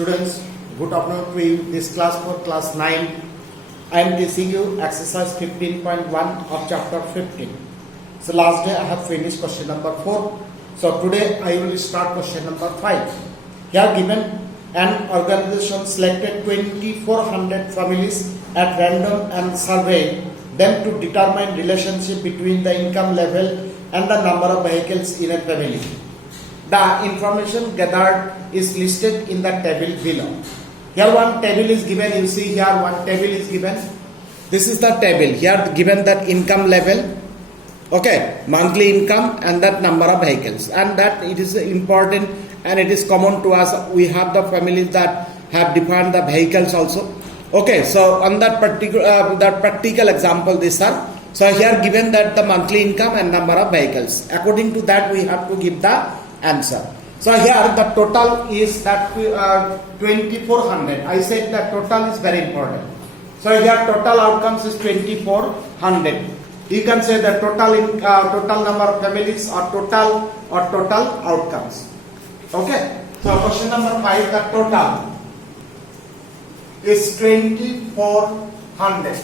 Students, good afternoon to you. This class for class 9. I am teaching you exercise 15.1 of chapter 15. So last day I have finished question number 4. So today I will start question number 5. Here given an organization selected 2400 families at random and surveyed them to determine relationship between the income level and the number of vehicles in a family. The information gathered is listed in the table below. Here one table is given. You see here one table is given. This is the table. Here given that income level, okay, monthly income and that number of vehicles, and that it is important and it is common to us. We have the families that have defined the vehicles also. Okay, so on that practical example these are. So here given that the monthly income and number of vehicles. According to that we have to give the answer. So here the total is that 2400. I said that total is very important. So here total outcomes is 2400. You can say the total number of families or total outcomes. Okay. So question number 5, the total is 2400.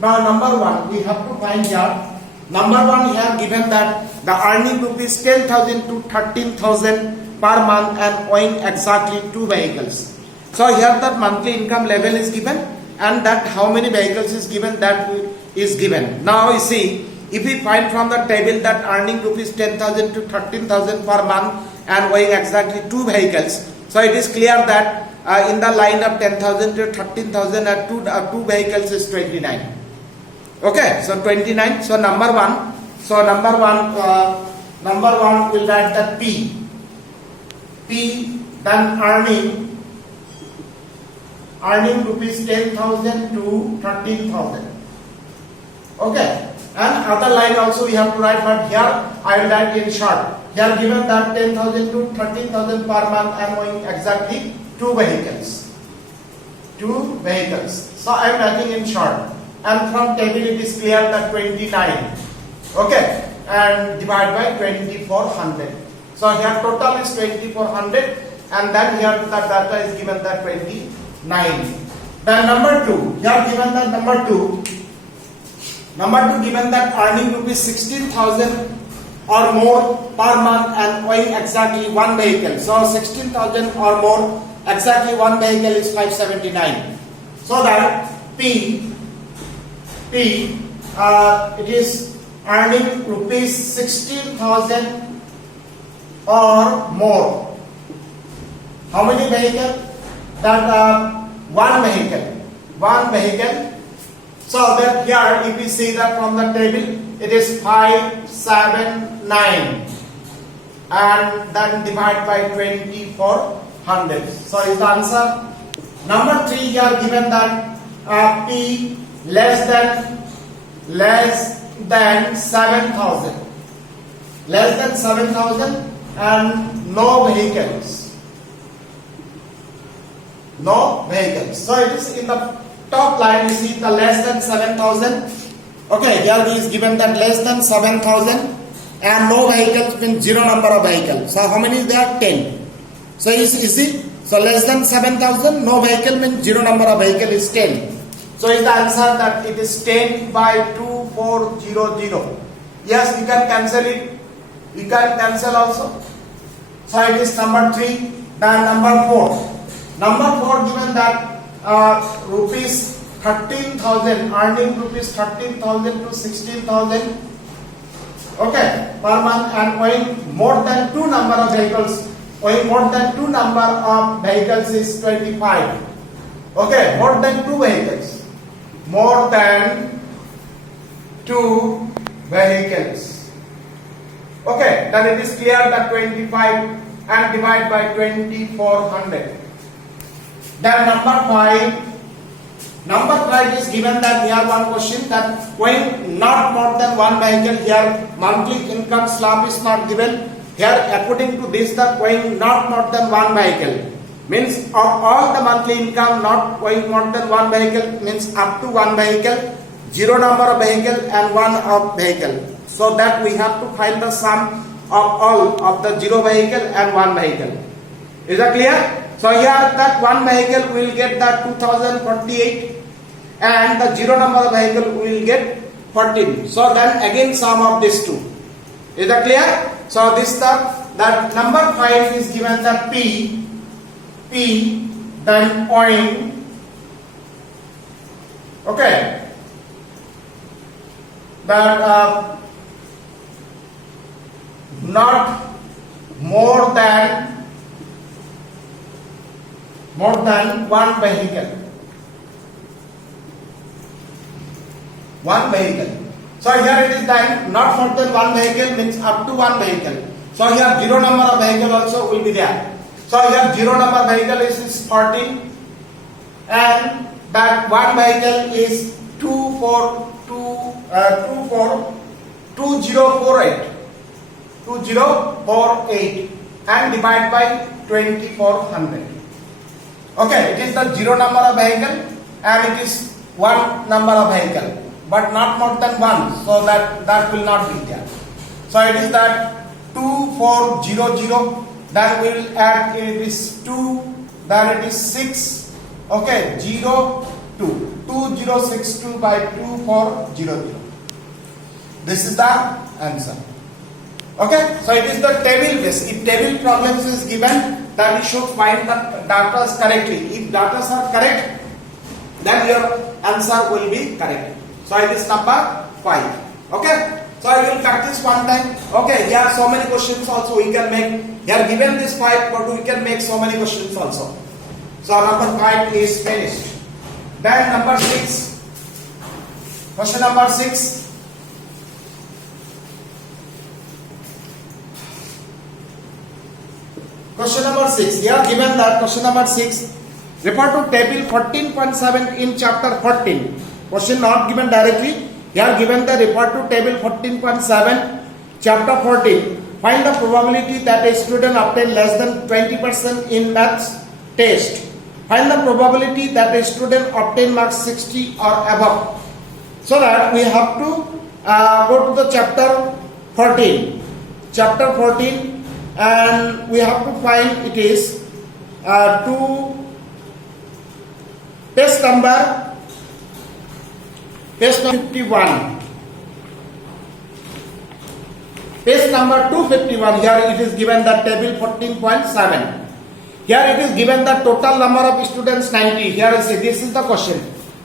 Now number 1 we have to find here. Number 1 here given that the earning rupees 10,000 to 13,000 per month and owing exactly 2 vehicles. So here the monthly income level is given and that how many vehicles is given, that is given. Now you see, if we find from the table that earning rupees 10,000 to 13,000 per month and owing exactly 2 vehicles, so it is clear that in the line of 10,000 to 13,000 and 2 vehicles is 29. Okay, so 29. So number 1. So number one will write the P. Then earning rupees 10,000 to 13,000. Okay, and other line also we have to write, but here I will write in short. Here given that 10,000 to 13,000 per month and owing exactly 2 vehicles. So I am writing in short. And from table it is clear that 29. Okay, and divide by 2400. So here total is 2400 and then here the data is given that 29. Then number 2, here given that number 2 given that earning rupees 16,000 or more per month and owing exactly 1 vehicle. So 16,000 or more, exactly 1 vehicle is 579. So that it is earning rupees 16,000 or more. How many vehicles? That 1 vehicle. So that here if we see that from the table it is 579 and then divide by 2400. So is the answer. Number 3 here given that P less than 7,000. Less than 7,000 and no vehicles. So it is in the top line you see the less than 7,000. Okay, here is given that less than 7,000 and no vehicles means 0 number of vehicles. So how many is there? 10. So you see, so less than 7,000, no vehicle means 0 number of vehicle is 10. So is the answer that it is 10 by 2400. Yes, you can cancel it. You can cancel also. So it is number 3. Then number 4. Number 4 given that rupees 13,000, earning rupees 13,000 to 16,000. Okay, per month and owing more than 2 number of vehicles. Owing more than 2 number of vehicles is 25. Okay, more than 2 vehicles. More than 2 vehicles. Okay, then it is clear that 25 and divide by 2400. Then number 5. Number 5 is given that here one question that when not more than 1 vehicle, here monthly income slab is not given. Here according to this the when not more than 1 vehicle means of all the monthly income not going more than 1 vehicle means up to 1 vehicle, 0 number of vehicle and 1 of vehicle. So that we have to find the sum of all of the 0 vehicle and 1 vehicle. Is that clear? So here that one vehicle will get that 2048 and the zero number vehicle will get 14. So then again sum of these two. Is that clear? So this that number 5 is given the P then point. Okay. That not more than one vehicle. One vehicle. So here it is then not more than one vehicle means up to one vehicle. So here zero number of vehicle also will be there. So here zero number vehicle is 14 and that one vehicle is 2048 and divide by 2400. Okay, it is the zero number of vehicle and it is one number of vehicle but not more than one, so that will not be there. So it is that 2400, then we will add it is 2, then it is 6, okay, 0 2 2062 by 2400. This is the answer. Okay, so it is the table base. If table problems is given, then you should find the data correctly. If data are correct, then your answer will be correct. So it is number 5. Okay, so I will practice one time. Okay, here are so many questions also we can make. Here given this 5, but we can make so many questions also. So number 5 is finished. Then number 6. Question number 6. Question number 6. Here given that question number 6. Refer to table 14.7 in chapter 14. Question not given directly. Here given the refer to table 14.7 chapter 14. Find the probability that a student obtain less than 20% in maths test. Find the probability that a student obtain marks 60 or above. So that we have to go to the chapter 14. Chapter 14 and we have to find it is to page number 51. Page number 251. Here it is given the table 14.7. Here it is given the total number of students 90. Here is this is the question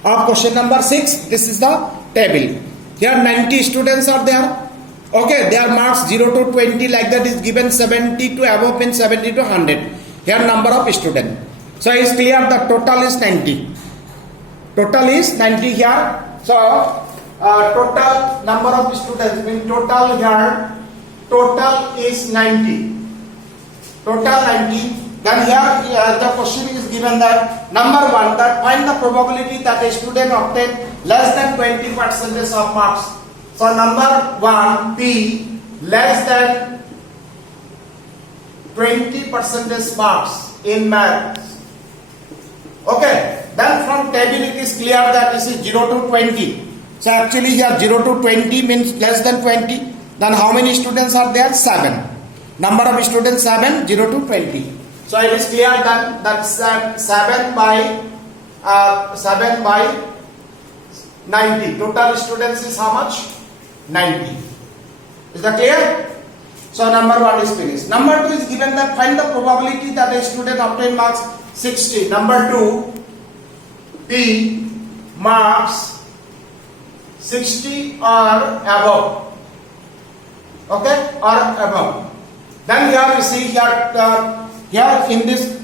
of question number 6. This is the table. Here 90 students are there. Okay, their marks 0 to 20 like that is given. 70 to above means 70 to 100. Here number of students. So it is clear that total is 90. Total is 90 here. So total number of students means total here. Total is 90. Total 90. Then here the question is given that number 1 that find the probability that a student obtain less than 20% of marks. So number 1 P less than 20% marks in maths. Okay. Then from table it is clear that this is 0 to 20. So actually here 0 to 20 means less than 20. Then how many students are there? 7. Number of students 7, 0 to 20. So it is clear that that's 7 by 90. Total students is how much? 90. Is that clear? So number 1 is finished. Number 2 is given that find the probability that a student obtain marks 60. Number 2 P marks 60 or above. Okay, or above. Then here you see here in this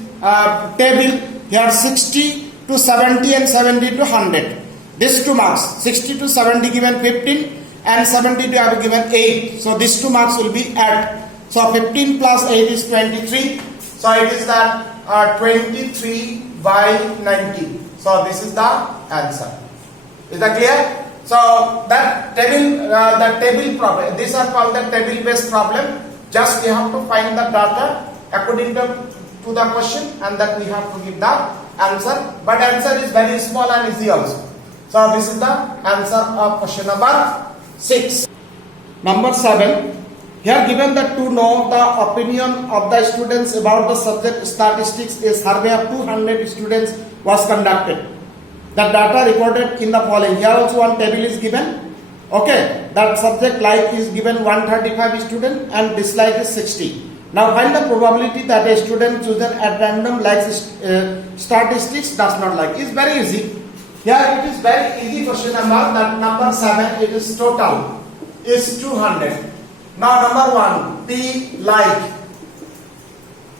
table here 60 to 70 and 70 to 100. These two marks 60 to 70 given 15 and 70 to have given 8. So these two marks will be added. So 15 plus 8 is 23. So it is that 23 by 90. So this is the answer. Is that clear? So that table problem. These are called the table based problem. Just we have to find the data according to the question and that we have to give the answer. But answer is very small and easy also. So this is the answer of question number 6. Number 7. Here given that to know the opinion of the students about the subject statistics, a survey of 200 students was conducted. The data recorded in the following. Here also one table is given. Okay, that subject like is given 135 student and dislike is 60. Now find the probability that a student chosen at random likes statistics, does not like. It's very easy. Here it is very easy question number. That number 7, it is total is 200. Now number 1, P like.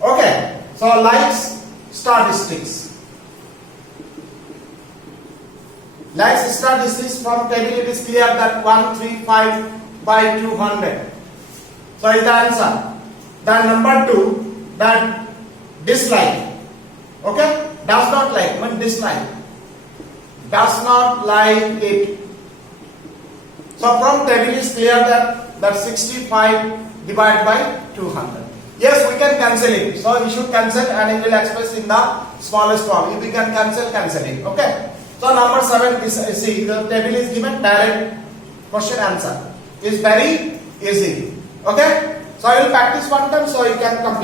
Okay, so likes statistics. Likes statistics from table, it is clear that 135 by 200. So is the answer. Then number 2, that dislike. Okay, does not like, mean dislike. Does not like it. So from table is clear that 65 divided by 200. Yes, we can cancel it. So you should cancel and it will express in the smallest form. If we can cancel it. Okay. So number 7, see the table is given, direct question answer. Is very easy. Okay. So I will practice one time so you can complete.